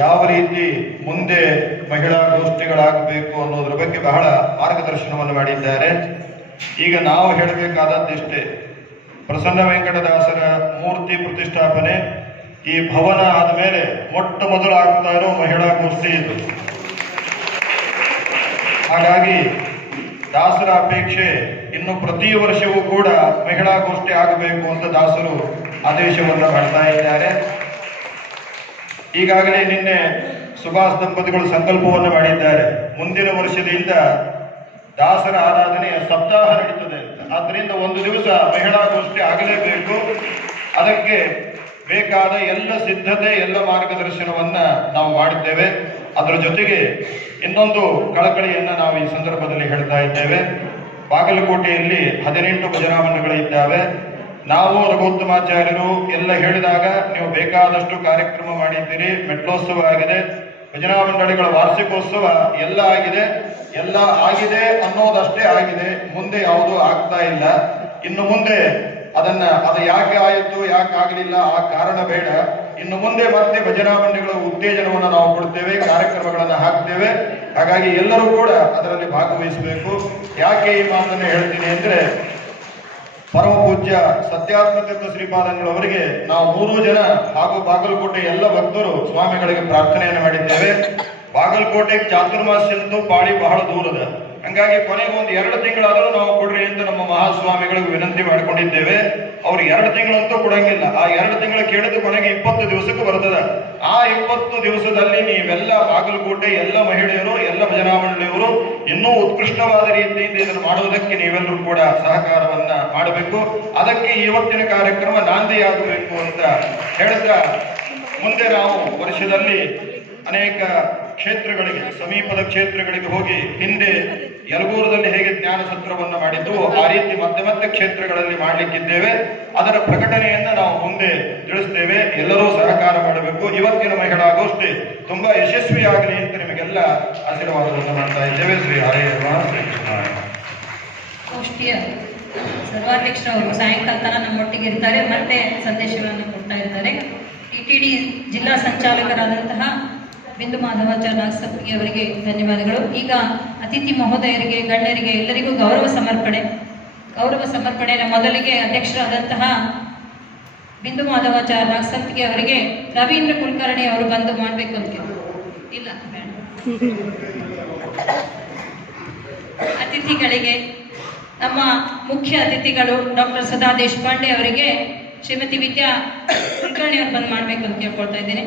ಯಾವ ರೀತಿ ಮುಂದೆ ಮಹಿಳಾ ಗೋಷ್ಠಿಗಳಾಗಬೇಕು ಅನ್ನೋದ್ರ ಬಗ್ಗೆ ಬಹಳ ಮಾರ್ಗದರ್ಶನವನ್ನು ಮಾಡಿದ್ದಾರೆ. ಈಗ ನಾವು ಹೇಳಬೇಕಾದದ್ದಿಷ್ಟೇ ಪ್ರಸನ್ನ ವೆಂಕಟದಾಸರ ಮೂರ್ತಿ ಪ್ರತಿಷ್ಠಾಪನೆ ಈ ಭವನ ಆದ ಮೇಲೆ ಮೊಟ್ಟ ಮೊದಲು ಆಗ್ತಾ ಇರೋ ಮಹಿಳಾ ಗೋಷ್ಠಿ ಇದು. ಹಾಗಾಗಿ ದಾಸರ ಅಪೇಕ್ಷೆ ಇನ್ನು ಪ್ರತಿ ವರ್ಷವೂ ಕೂಡ ಮಹಿಳಾ ಗೋಷ್ಠಿ ಆಗಬೇಕು ಅಂತ ದಾಸರು ಆದೇಶವನ್ನು ಮಾಡ್ತಾ ಇದ್ದಾರೆ. ಈಗಾಗಲೇ ನಿನ್ನೆ ಸುಭಾಷ್ ದಂಪತಿಗಳು ಸಂಕಲ್ಪವನ್ನು ಮಾಡಿದ್ದಾರೆ. ಮುಂದಿನ ವರ್ಷದಿಂದ ದಾಸರ ಆರಾಧನೆಯ ಸಪ್ತಾಹ ನಡೀತದೆ ಆದ್ದರಿಂದ ಒಂದು ದಿವಸ ಮಹಿಳಾ ಗೋಷ್ಠಿ ಆಗಲೇಬೇಕು. ಅದಕ್ಕೆ ಬೇಕಾದ ಎಲ್ಲ ಸಿದ್ಧತೆ, ಎಲ್ಲ ಮಾರ್ಗದರ್ಶನವನ್ನ ನಾವು ಮಾಡಿದ್ದೇವೆ. ಅದರ ಜೊತೆಗೆ ಇನ್ನೊಂದು ಕಳಕಳಿಯನ್ನ ನಾವು ಈ ಸಂದರ್ಭದಲ್ಲಿ ಹೇಳ್ತಾ ಇದ್ದೇವೆ. ಬಾಗಲಕೋಟೆಯಲ್ಲಿ ಹದಿನೆಂಟು ಭಜನಾಮಂಡಗಳಿದ್ದಾವೆ ನಾವು ರಘುತ್ತಮಾಚಾರ್ಯರು ಎಲ್ಲ ಹೇಳಿದಾಗ ನೀವು ಬೇಕಾದಷ್ಟು ಕಾರ್ಯಕ್ರಮ ಮಾಡಿದ್ದೀರಿ, ಮೆಟ್ಲೋತ್ಸವ ಆಗಿದೆ ಭಜನಾ ಮಂಡಳಿಗಳ ವಾರ್ಷಿಕೋತ್ಸವ ಎಲ್ಲ ಆಗಿದೆ ಎಲ್ಲ ಆಗಿದೆ ಅನ್ನೋದಷ್ಟೇ ಆಗಿದೆ, ಮುಂದೆ ಯಾವುದು ಆಗ್ತಾ ಇಲ್ಲ. ಇನ್ನು ಮುಂದೆ ಅದನ್ನ, ಅದು ಯಾಕೆ ಆಯಿತು, ಯಾಕೆ ಆಗಲಿಲ್ಲ, ಆ ಕಾರಣ ಬೇಡ. ಇನ್ನು ಮುಂದೆ ಮತ್ತೆ ಭಜನಾ ಮಂಡಳಿಗಳ ಉತ್ತೇಜನವನ್ನು ನಾವು ಕೊಡ್ತೇವೆ, ಕಾರ್ಯಕ್ರಮಗಳನ್ನು ಹಾಕ್ತೇವೆ. ಹಾಗಾಗಿ ಎಲ್ಲರೂ ಕೂಡ ಅದರಲ್ಲಿ ಭಾಗವಹಿಸಬೇಕು. ಯಾಕೆ ಈ ಮಾತನ್ನು ಹೇಳ್ತೀನಿ ಅಂದ್ರೆ ಪರಮ ಪೂಜ್ಯ ಸತ್ಯಾತ್ಮತೀರ್ಥ ಶ್ರೀಪಾದಂಗಳವರಿಗೆ ನಾವು ಮೂರು ಜನ ಹಾಗೂ ಬಾಗಲಕೋಟೆ ಎಲ್ಲ ಭಕ್ತರು ಸ್ವಾಮಿಗಳಿಗೆ ಪ್ರಾರ್ಥನೆಯನ್ನು ಮಾಡಿದ್ದೇವೆ. ಬಾಗಲಕೋಟೆ ಚಾತುರ್ಮಾಸ್ಯಂತೂ ಪಾಳಿ ಬಹಳ ದೂರದ. ಹಂಗಾಗಿ ಕೊನೆಗೆ ಒಂದು ಎರಡು ತಿಂಗಳಾದರೂ ನಾವು ಕೊಡ್ರಿ ಅಂತ ನಮ್ಮ ಮಹಾಸ್ವಾಮಿಗಳಿಗೆ ವಿನಂತಿ ಮಾಡಿಕೊಂಡಿದ್ದೇವೆ. ಅವ್ರು ಎರಡು ತಿಂಗಳಂತೂ ಕೊಡಂಗಿಲ್ಲ. ಆ ಎರಡು ತಿಂಗಳ ಕೇಳಿದ ಕೊನೆಗೆ ಇಪ್ಪತ್ತು ದಿವಸಕ್ಕೂ ಬರ್ತದ. ಆ ಇಪ್ಪತ್ತು ದಿವಸದಲ್ಲಿ ನೀವೆಲ್ಲ ಬಾಗಲಕೋಟೆ ಎಲ್ಲ ಮಹಿಳೆಯರು, ಎಲ್ಲ ಭಜನಾ ಇನ್ನೂ ಉತ್ಕೃಷ್ಟವಾದ ರೀತಿಯಿಂದ ಇದನ್ನು ಮಾಡುವುದಕ್ಕೆ ನೀವೆಲ್ಲರೂ ಕೂಡ ಸಹಕಾರವನ್ನ ಮಾಡಬೇಕು. ಅದಕ್ಕೆ ಇವತ್ತಿನ ಕಾರ್ಯಕ್ರಮ ನಾಂದಿಯಾಗಬೇಕು ಅಂತ ಹೇಳ್ತಾ ಮುಂದೆ ನಾವು ವರ್ಷದಲ್ಲಿ ಅನೇಕ ಕ್ಷೇತ್ರಗಳಿಗೆ, ಸಮೀಪದ ಕ್ಷೇತ್ರಗಳಿಗೆ ಹೋಗಿ ಹಿಂದೆ ಯಲಗೂರದಲ್ಲಿ ಹೇಗೆ ಜ್ಞಾನ ಸತ್ರವನ್ನು ಮಾಡಿದ್ದು ಆ ರೀತಿ ಮತ್ತೆ ಮತ್ತೆ ಕ್ಷೇತ್ರಗಳಲ್ಲಿ ಮಾಡಲಿಕ್ಕಿದ್ದೇವೆ. ಅದರ ಪ್ರಕಟಣೆಯನ್ನ ನಾವು ಮುಂದೆ ತಿಳಿಸ್ತೇವೆ. ಎಲ್ಲರೂ ಸಹಕಾರ ಮಾಡಬೇಕು. ಇವತ್ತಿನ ಮಹಿಳಾ ಗೋಷ್ಠಿ ತುಂಬಾ ಯಶಸ್ವಿಯಾಗಲಿ ಅಂತ ನಿಮಗೆಲ್ಲ ಆಶೀರ್ವಾದವನ್ನು ಮಾಡ್ತಾ ಇದ್ದೇವೆ. ಶ್ರೀ ಹರೇ ಶ್ರೀ ಗೋಷ್ಠಿಯ ಸರ್ವಾಧ್ಯಕ್ಷರವರು ಸಾಯಂಕಾಲ ತನಕ ನಮ್ಮೊಟ್ಟಿಗೆ ಇರ್ತಾರೆ. ಮತ್ತೆ ಸಂದೇಶಗಳನ್ನು ಕೊಡ್ತಾ ಇರ್ತಾರೆ. ಟಿಟಿಡಿ ಜಿಲ್ಲಾ ಸಂಚಾಲಕರಾದಂತಹ ಬಿಂದು ಮಾಧವಾಚಾರ್ಯ ನಾಗಸಪ್ಪಿಗೆ ಅವರಿಗೆ ಧನ್ಯವಾದಗಳು. ಈಗ ಅತಿಥಿ ಮಹೋದಯರಿಗೆ, ಗಣ್ಯರಿಗೆ ಎಲ್ಲರಿಗೂ ಗೌರವ ಸಮರ್ಪಣೆ. ಗೌರವ ಸಮರ್ಪಣೆ. ಮೊದಲಿಗೆ ಅಧ್ಯಕ್ಷರಾದಂತಹ ಬಿಂದು ಮಾಧವಾಚಾರ್ಯ ನಾಗಸಪ್ಪಿಗೆ ಅವರಿಗೆ ರವೀಂದ್ರ ಕುಲಕರ್ಣಿ ಅವರು ಬಂದು ಮಾಡಬೇಕು ಅಂತ ಇಲ್ಲ ಅತಿಥಿಗಳಿಗೆ, ನಮ್ಮ ಮುಖ್ಯ ಅತಿಥಿಗಳು ಡಾಕ್ಟರ್ ಸದಾ ದೇಶಪಾಂಡೆ ಅವರಿಗೆ ಶ್ರೀಮತಿ ವಿದ್ಯಾ ಕುಲಕರ್ಣಿ ಅವರು ಬಂದು ಮಾಡಬೇಕು ಅಂತ ಕೇಳ್ಕೊಳ್ತಾ ಇದ್ದೀನಿ.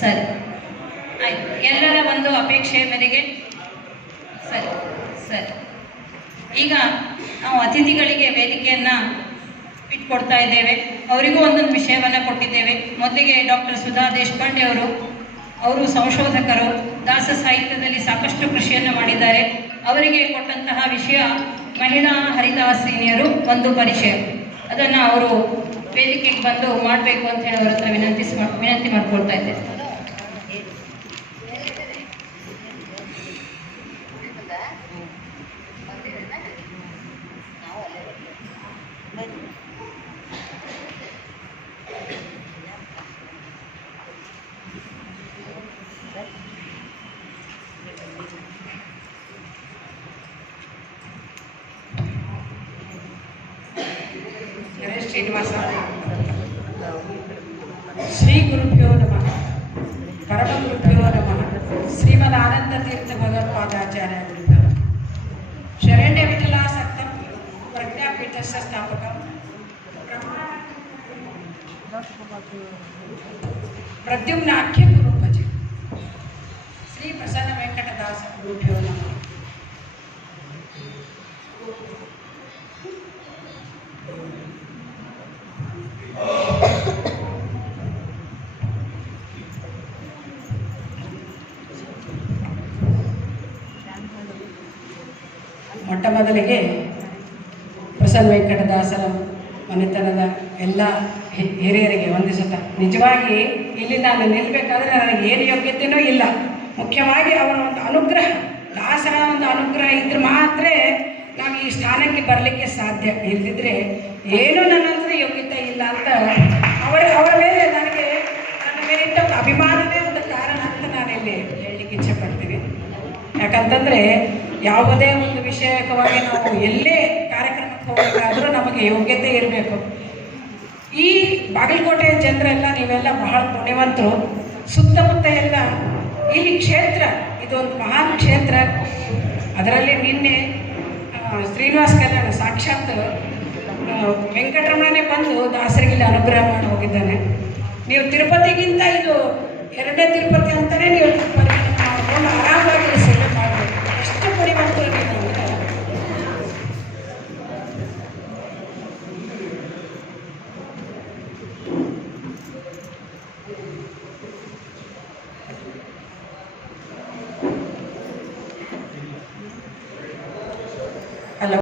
ಸರಿ. ಆಯ್ತು. ಎಲ್ಲರ ಒಂದು ಅಪೇಕ್ಷೆ ಮೇರೆಗೆ? ಸರಿ ಸರಿ. ಈಗ ನಾವು ಅತಿಥಿಗಳಿಗೆ ವೇದಿಕೆಯನ್ನು ಇಟ್ಕೊಡ್ತಾ ಇದ್ದೇವೆ. ಅವರಿಗೂ ಒಂದೊಂದು ವಿಷಯವನ್ನು ಕೊಟ್ಟಿದ್ದೇವೆ. ಮೊದಲಿಗೆ ಡಾಕ್ಟರ್ ಸುಧಾ ದೇಶಪಾಂಡೆ ಅವರು ಅವರು ಸಂಶೋಧಕರು, ದಾಸ ಸಾಹಿತ್ಯದಲ್ಲಿ ಸಾಕಷ್ಟು ಕೃಷಿಯನ್ನು ಮಾಡಿದ್ದಾರೆ. ಅವರಿಗೆ ಕೊಟ್ಟಂತಹ ವಿಷಯ ಮಹಿಳಾ ಹರಿದಾಸಿನಿಯರು ಒಂದು ಪರಿಚಯ. ಅದನ್ನು ಅವರು ವೇದಿಕೆಗೆ ಬಂದು ಮಾಡಬೇಕು ಅಂತ ಹೇಳಿ ಅವರ ಹತ್ರ ವಿನಂತಿಸ್ ವಿನಂತಿ ಮಾಡ್ಕೊಳ್ತಾ ಇದ್ದೇನೆ श्रीनिवास श्री गुरुभ्यो नम परम गुरुभ्यो नम श्रीमद आनंद तीर्थ भगवत्चार्य शरण्य विठलासक्त प्रज्ञापीठ से स्थापक प्रद्युम्नाख्य गुरु श्री प्रसन्न वेंकटदास गुरुभ्यो नम ಮೊಟ್ಟ ಮೊದಲಿಗೆ ಪ್ರಸನ್ನ ವೆಂಕಟದಾಸರ ಮನೆತನದ ಎಲ್ಲ ಹಿರಿಯರಿಗೆ ವಂದಿಸುತ್ತಾ. ನಿಜವಾಗಿ ಇಲ್ಲಿ ನಾನು ನಿಲ್ಲಬೇಕಾದ್ರೆ ನನಗೆ ಏನು ಯೋಗ್ಯತೆಯೂ ಇಲ್ಲ. ಮುಖ್ಯವಾಗಿ ಅವರ ಒಂದು ಅನುಗ್ರಹ, ದಾಸರ ಒಂದು ಅನುಗ್ರಹ ಇದ್ರೆ ಮಾತ್ರ ನಾವು ಈ ಸ್ಥಾನಕ್ಕೆ ಬರಲಿಕ್ಕೆ ಸಾಧ್ಯ. ಇಲ್ಲದಿದ್ದರೆ ಏನೂ ನನ್ನ ಹತ್ರ ಯೋಗ್ಯತೆ ಇಲ್ಲ ಅಂತ ಅವರ ಅವರ ಮೇಲೆ ನನಗೆ ನನ್ನ ಮೇಲೆ ಇಟ್ಟ ಅಭಿಮಾನವೇ ಒಂದು ಕಾರಣ ಅಂತ ನಾನು ಇಲ್ಲಿ ಹೇಳಲಿಕ್ಕೆ ಇಚ್ಛೆ ಪಡ್ತೀನಿ. ಯಾಕಂತಂದರೆ ಯಾವುದೇ ಒಂದು ವಿಷಯಕವಾಗಿ ನಾವು ಎಲ್ಲೇ ಕಾರ್ಯಕ್ರಮಕ್ಕೆ ಹೋಗಬೇಕಾದ್ರೂ ನಮಗೆ ಯೋಗ್ಯತೆ ಇರಬೇಕು. ಈ ಬಾಗಲಕೋಟೆಯ ಜನರೆಲ್ಲ ನೀವೆಲ್ಲ ಬಹಳ ಪುಣ್ಯವಂತರು. ಸುತ್ತಮುತ್ತ ಎಲ್ಲ ಇಲ್ಲಿ ಕ್ಷೇತ್ರ, ಇದೊಂದು ಮಹಾನ್ ಕ್ಷೇತ್ರ. ಅದರಲ್ಲಿ ನಿನ್ನೆ ಶ್ರೀನಿವಾಸ ಕಲ್ಯಾಣ ಸಾಕ್ಷಾತ್ ವೆಂಕಟರಮಣನೇ ಬಂದು ದಾಸರಿಗೆ ಇಲ್ಲಿ ಅನುಗ್ರಹ ಮಾಡಿ ಹೋಗಿದ್ದಾನೆ. ನೀವು ತಿರುಪತಿಗಿಂತ ಇದು ಎರಡನೇ ತಿರುಪತಿ ಅಂತಲೇ